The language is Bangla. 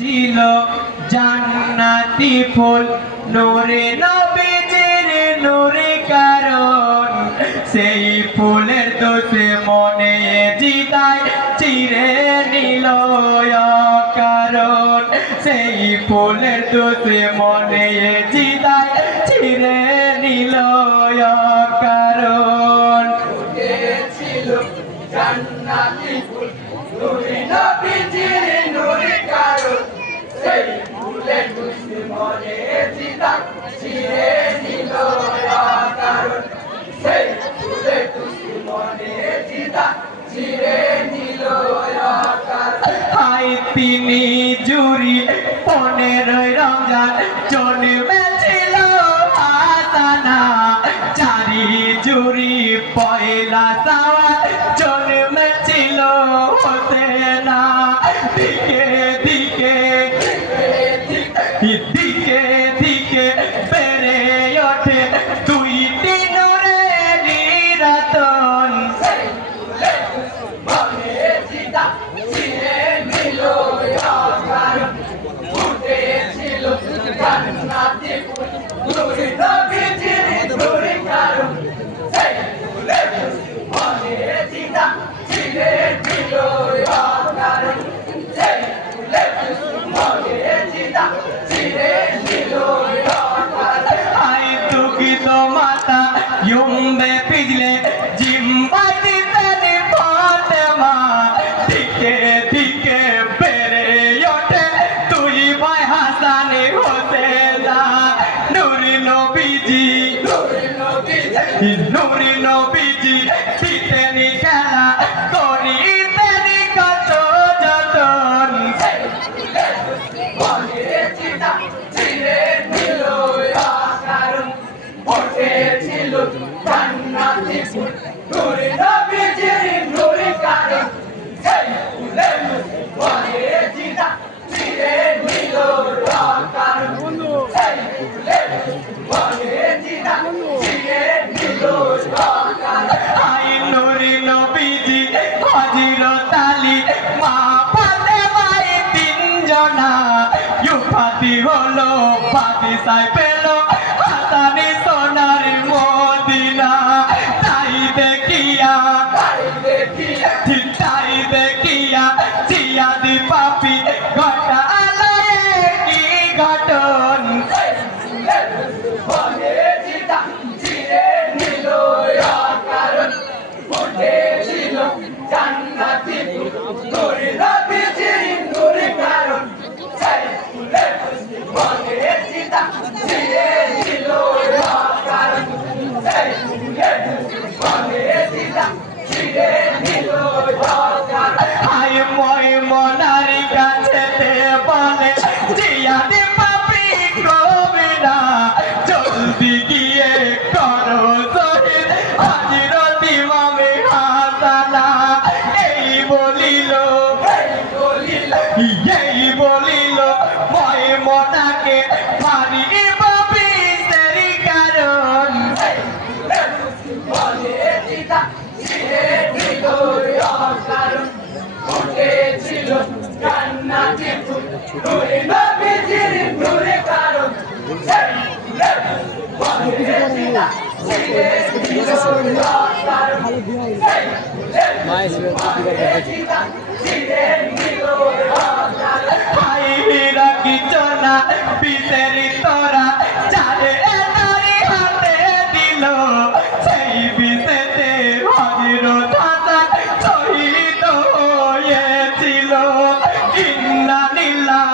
ছিল জান্নাতি ফুল নূরে নবীজির নূরে কারণ সেই ফুলের দোষে মনে জিদায় চিরে নিল কারণ সেই ফুলের দোষে মনে জিদায় চিরে নিল কারণ ছিল জান্নাতি ফুল নূরে নবীজির নূরে কারণ সেই ফুলের দোষে মনে জিদায় চিরে নিল কারণ সেই ফুলের দোষে মনে জিদায় চিরে নিল কারণ হাই তিনি জুরি 15 রমজান জন্মেছিল হাসানা চারি জুরি পয়লা সাওয়াল জন্মেছিল হোসেনা দিকে দিকে দিকে দিকে বেড়ে ওঠে দুইটি নূরের রতন মনে জিদায় চিরে নিল কারণ ফুটেছিল জান্নাতি ফুল নূরে নবীজির নূরে কারণ সেই ফুলের দোষে মনে জিদায় চিরে নিল কারণ সেই ফুলের দোষে মনে জিদায় চিরে নিল কারণ আই দুঃখিত মাতা ইউম্বে পিছলে জিম্বাতি তেনে ফাতেমা দিকে দিকে বেড়ে ওঠে তুই ভাই হাসান হোসেনা নূরে নবীজি নূরে নবীজি দিতেনি খেলা করিতেনি কত যতন মনে জিদায় চিরে নিল কারণ ফুটেছিল জান্নাতি ফুল নূরে নবীজির নূরে কারণ সেই ফুলের দোষে মনে জিদায় চিরে নিল কারণ সেই ফুলের দোষে মনে জিদায় চিরে নিল কারণ আই নূরে নবীজি হযরত আলী মা ফাতেমার তিনজনা ইউফাতি হলো বাদশাহ পেল হাসানি সোনার মদিনা তাই দেখিয়া জিয়াদি পাপি ঘটালো কি ঘটন মনে জিদায় চিরে নিল কারণ ফুটেছিল জান্নাতি ফুল নূরে নবীজির নূরে কারণ সেই ফুলের দোষে মনে জিদায় চিরে নিল কারণ সেই ফুলের দোষে মনে জিদায় চিরে নিল কারণ আই মই মনার কাছে বলে জিয়াদি পাপি কবে না জলদি গিয়ে করো শহীদ হযরত ইমামে হাসানা এই বলিল মই মনাকে ভারি পাপি সেরি কারণ মনে জিদায় চিরে নিল কারণ ফুটেছিল জান্নাতি ফুল নূরে নবীজির নূরে কারণ সেই ফুলের দোষে মনে জিদায় চিরে নিল কারণ সেই ফুলের দোষে মনে জিদায় চিরে নিল কারণ হাই রাখিছ না বিষের তোরা চারে তারি হাতে দিল সেই বিষেতে হযরত হাসান শহীদ হয়েছিল ইন্না লিল্লাহ